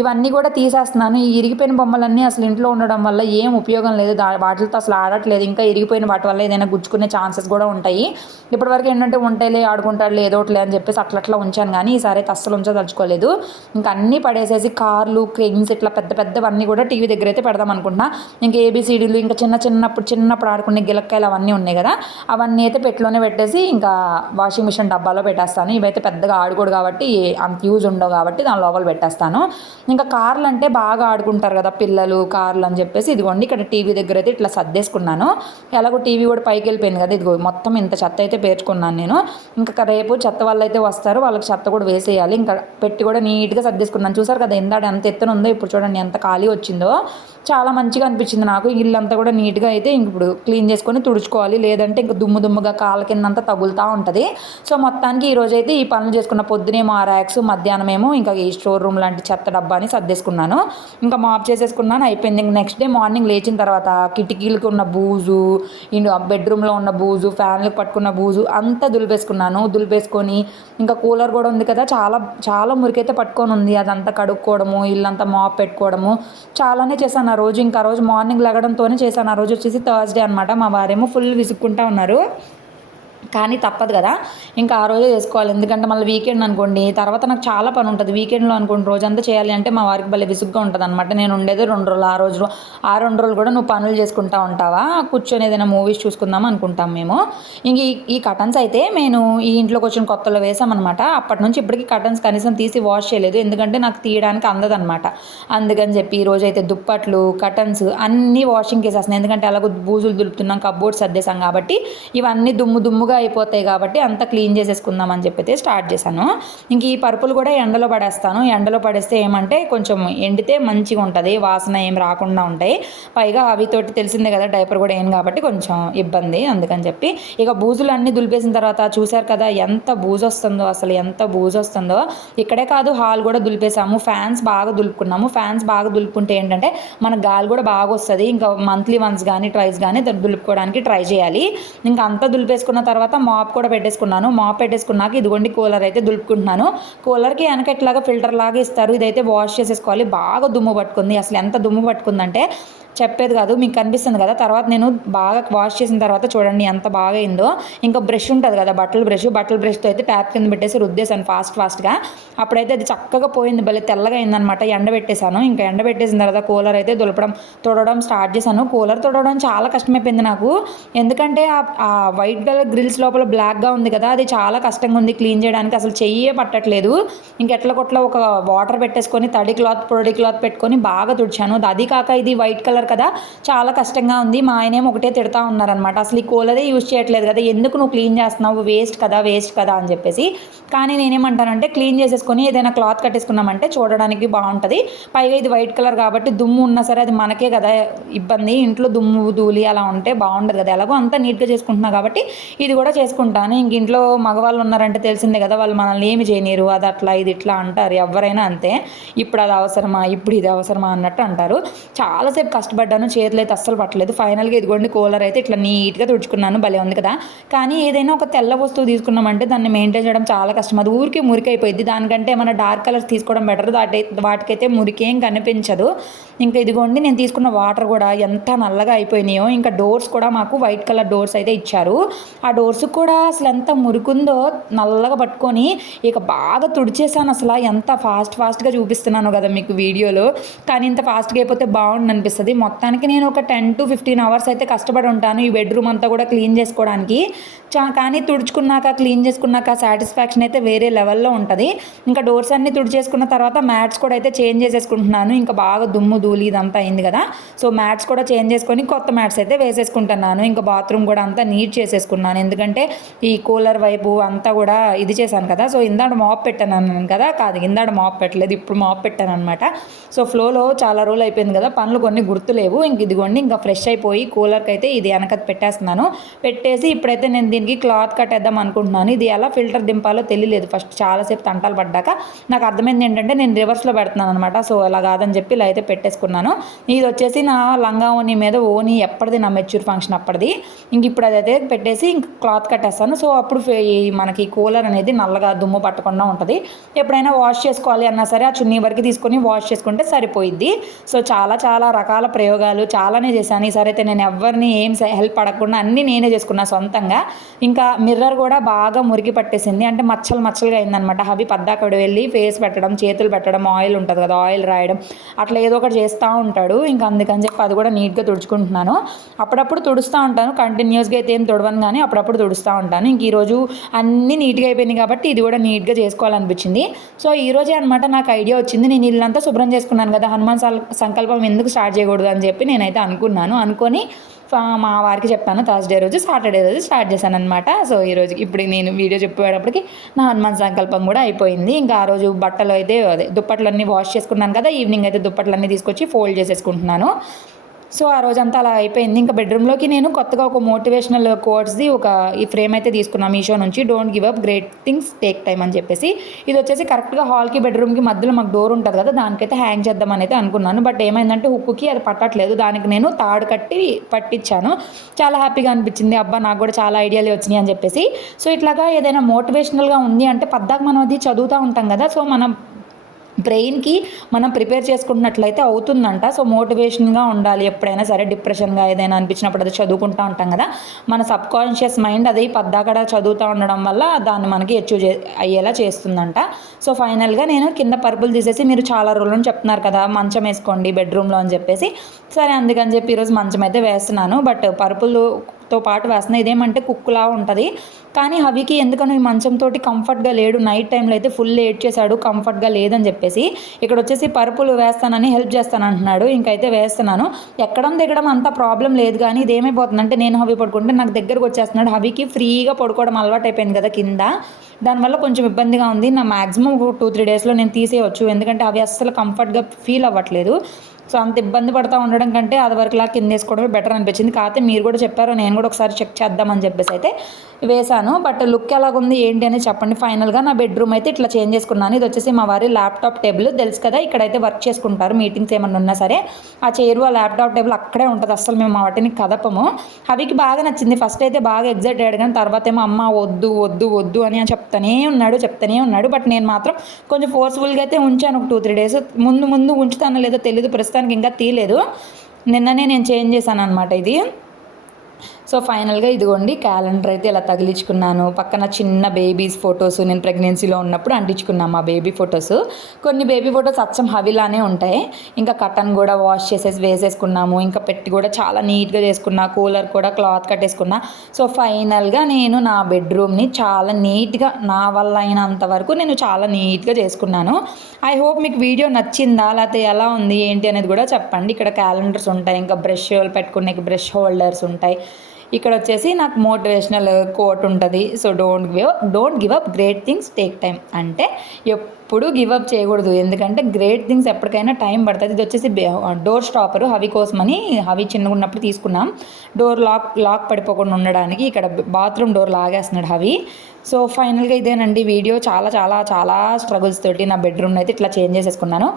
ఇవన్నీ కూడా తీసేస్తున్నాను. ఈ ఇరిగిపోయిన బొమ్మలన్నీ అసలు ఇంట్లో ఉండడం వల్ల ఏం ఉపయోగం లేదు, వాటితో అసలు ఆడట్లేదు. ఇంకా ఇరిగిపోయిన వాటి వల్ల ఏదైనా గుచ్చుకునే ఛాన్సెస్ కూడా ఉంటాయి. ఇప్పటివరకు ఏంటంటే ఉంటాయిలే ఆడుకుంటాడులే ఏదోట్లే అని చెప్పేసి అట్లా ఉంచాను, కానీ ఈసారి అయితే అస్సలు ఉంచదలుచుకోలేదు. ఇంకా అన్నీ పడేసేసి కార్లు క్రెయిన్స్ ఇట్లా పెద్ద పెద్దవన్నీ కూడా టీవీ దగ్గర అయితే పెడదాం అనుకుంటున్నా. ఇంకా ఏబిసిడీలు ఇంకా చిన్నప్పుడు ఆడుకునే గిలక్కాయలు అవన్నీ ఉన్నాయి కదా, అవన్నీ అయితే పెట్టులోనే పెట్టేసి ఇంకా వాషింగ్ మిషన్ డబ్బాలో పెట్టేస్తాను. ఇవైతే పెద్దగా ఆడుకోడు కాబట్టి అంత యూజ్ ఉండవు కాబట్టి దాని లోపల పెట్టేస్తాను. ఇంకా కార్లు అంటే బాగా ఆడుకుంటారు కదా పిల్లలు, కార్లు అని చెప్పేసి ఇదిగోండి ఇక్కడ టీవీ దగ్గర అయితే ఇట్లా సర్దేసుకున్నాను. ఎలాగో టీవీ కూడా పైకి వెళ్ళిపోయింది కదా, ఇదిగో మొత్తం ఇంత చెత్త అయితే పేర్చుకున్నాను నేను. ఇంకా రేపు చెత్త వాళ్ళు అయితే వస్తారు, వాళ్ళకి చెత్త కూడా వేసేయాలి. ఇంకా పెట్టి కూడా నీట్గా సర్దేసుకున్నాను. చూసారు కదా ఇందాడ ఎంత ఎత్తున ఉందో, ఇప్పుడు చూడండి ఎంత ఖాళీ వచ్చిందో. చాలా మంచిగా అనిపించింది నాకు. ఇల్లంతా కూడా నీట్గా అయితే ఇంక ఇప్పుడు క్లీన్ చేసుకొని తుడుచుకోవాలి, లేదంటే ఇంకా దుమ్ముగా కాళ్ళ కిందంతా తగులుతూ ఉంటుంది. సో మొత్తానికి ఈరోజు అయితే ఈ పనులు చేసుకున్న. పొద్దునేమో ఆ ర్యాక్స్, మధ్యాహ్నమేమో ఇంకా ఈ స్టోర్ రూమ్ లాంటి చెత్త డబ్బాని సర్దేసుకున్నాను. ఇంకా మాప్ చేసేసుకున్నాను, అయిపోయింది. ఇంక నెక్స్ట్ డే మార్నింగ్ లేచిన తర్వాత కిటికీలకు ఉన్న బూజు, బెడ్రూమ్లో ఉన్న బూజు, ఫ్యాన్లకు పట్టుకున్న బూజు అంతా దులిపేసుకొని ఇంకా కూలర్ కూడా ఉంది కదా, చాలా మురికైతే పట్టుకొని ఉంది. అదంతా కడుక్కోవడము, ఇల్లంతా మాప్ పెట్టుకోవడము చాలానే చేశాను ఆ రోజు. ఇంకా ఆ రోజు మార్నింగ్ లెగడంతోనే చేశాను. ఆ రోజు వచ్చేసి థర్స్డే అనమాట. మా వారేమో ఫుల్ విసుక్కుంటా ఉన్నారు, కానీ తప్పదు కదా, ఇంకా ఆ రోజే చేసుకోవాలి. ఎందుకంటే మళ్ళీ వీకెండ్ అనుకోండి, తర్వాత నాకు చాలా పని ఉంటుంది. వీకెండ్లో అనుకోండి రోజంతా చేయాలి అంటే మా వారికి భలే విసుగ్గా ఉంటుంది అనమాట. నేను ఉండేది 2 రోజులు, ఆ 2 రోజులు కూడా నువ్వు పనులు చేసుకుంటా ఉంటావా, కూర్చొని ఏదైనా మూవీస్ చూసుకుందాం అనుకుంటాం మేము. ఇంక ఈ కటన్స్ అయితే నేను ఈ ఇంట్లోకి వచ్చిన కొత్తలో వేసామన్నమాట. అప్పటి నుంచి ఇప్పటికీ కటన్స్ కనీసం తీసి వాష్ చేయలేదు, ఎందుకంటే నాకు తీయడానికి అందదనమాట. అందుకని చెప్పి ఈరోజు అయితే దుప్పట్లు, కటన్స్ అన్నీ వాషింగ్ వేసేస్తున్నాను. ఎందుకంటే అలాగో బూజులు దులుపుతున్నాం, కబ్బోర్డ్ సర్దేశాం కాబట్టి ఇవన్నీ దుమ్ముగా అయిపోతాయి కాబట్టి అంతా క్లీన్ చేసేసుకుందాం అని చెప్పి స్టార్ట్ చేశాను. ఇంక ఈ పరుపులు కూడా ఎండలో పడేస్తాను. ఎండలో పడేస్తే ఏమంటే కొంచెం ఎండితే మంచిగా ఉంటుంది, వాసన ఏం రాకుండా ఉంటాయి. పైగా అవితోటి తెలిసిందే కదా డైపర్ కూడా ఏం కాబట్టి కొంచెం ఇబ్బంది, అందుకని చెప్పి ఇక బూజులు అన్నీ దులిపేసిన తర్వాత చూసారు కదా ఎంత బూజు వస్తుందో. ఇక్కడే కాదు హాల్ కూడా దులిపేసాము. ఫ్యాన్స్ బాగా దులుపుకున్నాము. ఫ్యాన్స్ బాగా దులుపుకుంటే ఏంటంటే మన గాలి కూడా బాగా వస్తుంది. ఇంకా మంత్లీ వన్స్ కానీ ట్రైస్ కానీ దులుపుకోవడానికి ట్రై చేయాలి. ఇంకా అంతా దులిపేసుకున్న తర్వాత తర్వాత మాప్ కూడా పెట్టేసుకున్నాను. మాప్ పెట్టేసుకున్నాక ఇదిగోండి కూలర్ అయితే దులుపుకుంటున్నాను. కూలర్కి వెనక ఇట్లాగా ఫిల్టర్ లాగా ఇస్తారు, ఇదైతే వాష్ చేసేసుకోవాలి. బాగా దుమ్ము పట్టుకుంది, అసలు ఎంత దుమ్ము పట్టుకుందంటే చెప్పేది కాదు. మీకు కనిపిస్తుంది కదా, తర్వాత నేను బాగా వాష్ చేసిన తర్వాత చూడండి ఎంత బాగా అయిందో. ఇంకా బ్రష్ ఉంటుంది కదా, బట్టల బ్రష్తో అయితే ట్యాప్ కింద పెట్టేసి రుద్దేశాను ఫాస్ట్గా. అప్పుడైతే అది చక్కగా పోయింది, భలే తెల్లగా అయిందనమాట. ఎండబెట్టేశాను. ఇంకా ఎండబెట్టేసిన తర్వాత కూలర్ అయితే తొడవడం స్టార్ట్ చేశాను. కూలర్ తొడవడం చాలా కష్టమైపోయింది నాకు, ఎందుకంటే ఆ వైట్ కలర్ గ్రిల్స్ లోపల బ్లాక్గా ఉంది కదా, అది చాలా కష్టంగా ఉంది క్లీన్ చేయడానికి, అసలు చెయ్యే పట్టట్లేదు. ఇంకెట్ల కొట్ల ఒక వాటర్ పెట్టేసుకొని పొడి క్లాత్ పెట్టుకొని బాగా తుడిచాను. అది కాక ఇది వైట్ కలర్ కదా, చాలా కష్టంగా ఉంది. మా ఆయనేమో ఒకటే తిడతా ఉన్నారనమాట, అసలు ఈ కూలరే యూజ్ చేయట్లేదు కదా, ఎందుకు నువ్వు క్లీన్ చేస్తున్నావు, వేస్ట్ కదా అని చెప్పేసి. కానీ నేనేమంటానంటే క్లీన్ చేసేసుకొని ఏదైనా క్లాత్ కట్టేసుకున్నామంటే చూడడానికి బాగుంటుంది. పైగా ఇది వైట్ కలర్ కాబట్టి దుమ్ము ఉన్నా సరే అది మనకే కదా ఇబ్బంది, ఇంట్లో దుమ్ము ధూళి అలా ఉంటే బాగుండదు కదా. ఎలాగో అంతా నీట్గా చేసుకుంటున్నా కాబట్టి ఇది కూడా చేసుకుంటాను. ఇంక ఇంట్లో మగవాళ్ళు ఉన్నారంటే తెలిసిందే కదా, వాళ్ళు మనల్ని ఏమి చేయనీరు, అది అట్లా ఇది ఇట్లా అంటారు, ఎవరైనా అంతే. ఇప్పుడు అది అవసరమా, ఇప్పుడు ఇది అవసరమా అన్నట్టు అంటారు. చాలాసేపు కష్టపడ్డాను, చేతులు అయితే అస్సలు పట్టలేదు. ఫైనల్గా ఇదిగోండి కూలర్ అయితే ఇట్లా నీట్గా తుడుచుకున్నాను, భలే ఉంది కదా. కానీ ఏదైనా ఒక తెల్ల వస్తువు తీసుకున్నామంటే దాన్ని మెయింటైన్ చేయడం చాలా కష్టం, అది ఊరికే మురికి అయిపోయింది. దానికంటే ఏమైనా డార్క్ కలర్స్ తీసుకోవడం బెటర్, వాటికైతే మురికేం కనిపించదు. ఇంకా ఇదిగోండి నేను తీసుకున్న వాటర్ కూడా ఎంత నల్లగా అయిపోయినాయో. ఇంకా డోర్స్ కూడా మాకు వైట్ కలర్ డోర్స్ అయితే ఇచ్చారు, ఆ డోర్స్ కూడా అసలు ఎంత మురికుందో నల్లగా పట్టుకొని ఇక బాగా తుడిచేసాను. అసలు ఎంత ఫాస్ట్గా చూపిస్తున్నాను కదా మీకు వీడియోలో, కానీ ఇంత ఫాస్ట్గా అయిపోతే బాగుండు అనిపిస్తుంది. మొత్తానికి నేను ఒక 10 to 15 అవర్స్ అయితే కష్టపడి ఉంటాను ఈ బెడ్రూమ్ అంతా కూడా క్లీన్ చేసుకోవడానికి. కానీ తుడుచుకున్నాక క్లీన్ చేసుకున్నాక సాటిస్ఫాక్షన్ అయితే వేరే లెవెల్లో ఉంటుంది. ఇంకా డోర్స్ అన్నీ తుడిచేసుకున్న తర్వాత మ్యాట్స్ కూడా అయితే చేంజ్ చేసేసుకుంటున్నాను. ఇంకా బాగా దుమ్ము ధూళి ఇదంతా అయింది కదా, సో మ్యాట్స్ కూడా చేంజ్ చేసుకొని కొత్త మ్యాట్స్ అయితే వేసేసుకుంటున్నాను. ఇంకా బాత్రూమ్ కూడా అంతా నీట్ చేసేసుకున్నాను, ఎందుకంటే ఈ కూలర్ వైపు అంతా కూడా ఇది చేశాను కదా. సో ఇందాడ మాప్ పెట్టాను కదా, కాదు ఇందాడ మాప్ పెట్టలేదు, ఇప్పుడు మాప్ పెట్టాను అనమాట. సో ఫ్లోలో చాలా రోజులు అయిపోయింది కదా, పనులు కొన్ని గుర్తులేవు. ఇంక ఇదిగోండి ఇంకా ఫ్రెష్ అయిపోయి కూలర్కి అయితే ఇది వెనక పెట్టేస్తున్నాను. పెట్టేసి ఇప్పుడైతే నేను దీనికి క్లాత్ కట్టేద్దాం అనుకుంటున్నాను. ఇది ఎలా ఫిల్టర్ దింపాలో తెలియలేదు ఫస్ట్, చాలాసేపు తంటాలు పడ్డాక నాకు అర్థమైంది ఏంటంటే నేను రివర్స్లో పెడుతున్నాను అనమాట. సో అలా కాదని చెప్పి ఇలా అయితే పెట్టేసుకున్నాను. ఇది వచ్చేసి నా లంగా ఓని మీద ఓని ఎప్పటిది, నా మెచ్యూర్ ఫంక్షన్ అప్పటిది. ఇంక ఇప్పుడు అదైతే పెట్టేసి ఇంక క్లాత్ కట్టేస్తాను. సో అప్పుడు మనకి కూలర్ అనేది నల్లగా దుమ్ము పట్టకుండా ఉంటుంది. ఎప్పుడైనా వాష్ చేసుకోవాలి అన్నా సరే ఆ చున్నీ వరకు తీసుకొని వాష్ చేసుకుంటే సరిపోయిద్ది. సో చాలా రకాల ప్రయోగాలు చాలానే చేశాను. ఈసారి అయితే నేను ఎవరిని ఏం హెల్ప్ అడగకుండా అన్నీ నేనే చేసుకున్నా సొంతంగా. ఇంకా మిర్రర్ కూడా బాగా మురికి పట్టేసింది, అంటే మచ్చలుగా అయిందనమాట. అవి పద్దాకడ వెళ్ళి ఫేస్ పెట్టడం, చేతులు పెట్టడం, ఆయిల్ ఉంటుంది కదా ఆయిల్ రాయడం, అట్లా ఏదో ఒకటి చేస్తూ ఉంటాడు. ఇంకా అందుకని చెప్పి అది కూడా నీట్గా తుడుచుకుంటున్నాను. అప్పుడప్పుడు తుడుస్తూ ఉంటాను, కంటిన్యూస్గా అయితే ఏం తుడవను కానీ అప్పుడప్పుడు తుడుస్తూ ఉంటాను. ఇంక ఈరోజు అన్నీ నీట్గా అయిపోయినాయి కాబట్టి ఇది కూడా నీట్గా చేసుకోవాలనిపించింది. సో ఈరోజే అనమాట నాకు ఐడియా వచ్చింది. నేను ఇల్లంతా శుభ్రం చేసుకున్నాను కదా, హనుమాన్ సంకల్పం ఎందుకు స్టార్ట్ చేయకూడదు అని చెప్పి నేనైతే అనుకొని మా వారికి చెప్పాను. థర్స్డే రోజు సాటర్డే రోజు స్టార్ట్ చేశాను అనమాట. సో ఈరోజు ఇప్పుడు నేను వీడియో చెప్పేటప్పటికి నా హనుమాన్ సంకల్పం కూడా అయిపోయింది. ఇంకా ఆ రోజు బట్టలు అయితే దుప్పట్లన్నీ వాష్ చేసుకున్నాను కదా, ఈవినింగ్ అయితే దుప్పట్లన్నీ తీసుకొచ్చి ఫోల్డ్ చేసేసుకుంటున్నాను. సో ఆ రోజంతా అలా అయిపోయింది. ఇంకా బెడ్రూమ్లోకి నేను కొత్తగా ఒక మోటివేషనల్ కోట్స్ది ఈ ఫ్రేమ్ అయితే తీసుకున్నాను మీషో నుంచి, don't give up, great things take time అని చెప్పేసి. ఇది వచ్చేసి కరెక్ట్గా హాల్కి బెడ్రూమ్కి మధ్యలో మాకు డోర్ ఉంటుంది కదా, దానికైతే హ్యాంగ్ చేద్దామని అయితే అనుకున్నాను. బట్ ఏమైందంటే హుక్కుకి అది పట్టట్లేదు, దానికి నేను తాడు కట్టి పట్టించాను. చాలా హ్యాపీగా అనిపించింది, అబ్బా నాకు కూడా చాలా ఐడియాలే వచ్చినాయి అని చెప్పేసి. సో ఇట్లాగా ఏదైనా మోటివేషనల్గా ఉంది అంటే పద్దాక మనం అది చదువుతూ ఉంటాం కదా, సో మనం బ్రెయిన్కి మనం ప్రిపేర్ చేసుకుంటున్నట్లయితే అవుతుందంట. సో మోటివేషన్గా ఉండాలి ఎప్పుడైనా సరే, డిప్రెషన్గా ఏదైనా అనిపించినప్పుడు అది చదువుకుంటూ ఉంటాం కదా, మన సబ్కాన్షియస్ మైండ్ అది పద్దాకడ చదువుతూ ఉండడం వల్ల దాన్ని మనకి అయ్యేలా చేస్తుందంట. సో ఫైనల్గా నేను కింద పరుపులు తీసేసి, మీరు చాలా రోజులు చెప్తున్నారు కదా మంచం వేసుకోండి బెడ్రూమ్లో అని చెప్పేసి, సరే అందుకని చెప్పి ఈరోజు మంచం అయితే వేస్తున్నాను. బట్ పరుపులతో పాటు వేస్తున్నాను. ఇదేమంటే కుక్కులా ఉంటుంది, కానీ హవికి ఎందుకనో ఈ మంచంతో కంఫర్ట్గా లేడు. నైట్ టైంలో అయితే ఫుల్ ఏడ్ చేశాడు, కంఫర్ట్గా లేదని చెప్పేసి. ఇక్కడ వచ్చేసి పరుపులు వేస్తానని హెల్ప్ చేస్తాను అంటున్నాడు. ఇంకైతే వేస్తున్నాను. ఎక్కడం దిగడం అంత ప్రాబ్లం లేదు, కానీ ఇది ఏమైపోతుందంటే నేను హవి పడుకుంటే నాకు దగ్గరకు వచ్చేస్తున్నాడు. హవికి ఫ్రీగా పడుకోవడం అలవాటు అయిపోయింది కదా కింద, దానివల్ల కొంచెం ఇబ్బందిగా ఉంది. నా మ్యాక్సిమం 2-3 డేస్లో నేను తీసేయవచ్చు, ఎందుకంటే అవి అస్సలు కంఫర్ట్గా ఫీల్ అవ్వట్లేదు. సో అంత ఇబ్బంది పడుతూ ఉండడం కంటే అది వరకులా కింద వేసుకోవడమే బెటర్ అనిపించింది. కాకపోతే మీరు కూడా చెప్పారు, నేను కూడా ఒకసారి చెక్ చేద్దామని చెప్పేసి అయితే వేశాను. బట్ లుక్ ఎలాగుంది ఏంటి అని చెప్పండి. ఫైనల్గా నా బెడ్రూమ్ అయితే ఇట్లా చేంజ్ చేసుకున్నాను. ఇది వచ్చేసి మా వారి ల్యాప్టాప్ టేబుల్, తెలుసు కదా, ఇక్కడైతే వర్క్ చేసుకుంటారు, మీటింగ్స్ ఏమన్నా ఉన్నా సరే ఆ చైరు ఆ ల్యాప్టాప్ టేబుల్ అక్కడే ఉంటుంది. అసలు మేము వాటిని కదపము. అవికి బాగా నచ్చింది. ఫస్ట్ అయితే బాగా ఎగ్జైట్ అయ్యాడు, కానీ తర్వాత ఏమో అమ్మ వద్దు వద్దు వద్దు అని చెప్తానే ఉన్నాడు. బట్ నేను మాత్రం కొంచెం ఫోర్స్ఫుల్గా అయితే ఉంచాను. ఒక 2-3 డేస్ ముందు ఉంచుతానో లేదో తెలియదు, ప్రస్తుతానికి ఇంకా తీయలేదు. నిన్ననే నేను చేంజ్ చేశాను అనమాట ఇది. సో ఫైనల్గా ఇదిగోండి క్యాలెండర్ అయితే ఇలా తగిలించుకున్నాను. పక్కన చిన్న బేబీస్ ఫొటోస్, నేను ప్రెగ్నెన్సీలో ఉన్నప్పుడు అంటించుకున్నాను మా బేబీ ఫొటోస్. కొన్ని బేబీ ఫొటోస్ అచ్చం హవిలానే ఉంటాయి. ఇంకా కటన్ కూడా వాష్ చేసేసి వేసేసుకున్నాము. ఇంకా పెట్టి కూడా చాలా నీట్గా చేసుకున్నా. కూలర్ కూడా క్లాత్ కట్టేసుకున్నా. సో ఫైనల్గా నేను నా బెడ్రూమ్ని చాలా నీట్గా, నా వల్ల అయినంత వరకు నేను చాలా నీట్గా చేసుకున్నాను. ఐ హోప్ మీకు వీడియో నచ్చిందా, లేకపోతే ఎలా ఉంది ఏంటి అనేది కూడా చెప్పండి. ఇక్కడ క్యాలెండర్స్ ఉంటాయి, ఇంకా బ్రష్ పెట్టుకునే బ్రష్ హోల్డర్స్ ఉంటాయి. ఇక్కడ వచ్చేసి నాకు మోటివేషనల్ కోట్ ఉంటుంది. So don't give up, great things take time. అంటే ఎప్పుడు గివ్ అప్ చేయకూడదు, ఎందుకంటే గ్రేట్ థింగ్స్ ఎప్పటికైనా టైం పడుతుంది. ఇది వచ్చేసి డోర్ స్టాపర్ హవి కోసమని, హవి చిన్నగా ఉన్నప్పుడు తీసుకున్నాం. డోర్ లాక్ పడిపోకుండా ఉండడానికి. ఇక్కడ బాత్రూమ్ డోర్ లాగేస్తున్నాడు హవి. సో ఫైనల్గా ఇదేనండి వీడియో. చాలా చాలా చాలా స్ట్రగుల్స్ తోటి నా బెడ్రూమ్ని అయితే ఇట్లా చేంజ్ చేసేసుకున్నాను.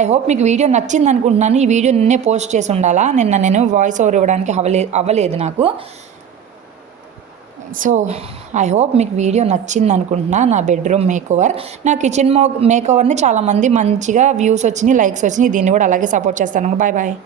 ఐ హోప్ మీకు వీడియో నచ్చింది అనుకుంటున్నాను. ఈ వీడియో నిన్నే పోస్ట్ చేసి ఉండాలా, నిన్న నేను వాయిస్ ఓవర్ ఇవ్వడానికి అవ్వలేదు నాకు. సో ఐ హోప్ మీకు వీడియో నచ్చింది అనుకుంటున్నా. నా బెడ్రూమ్ మేకోవర్, నా కిచెన్ మేకోవర్ని చాలామంది మంచిగా వ్యూస్ వచ్చినాయి, లైక్స్ వచ్చినాయి. దీన్ని కూడా అలాగే సపోర్ట్ చేస్తాను. Bye bye.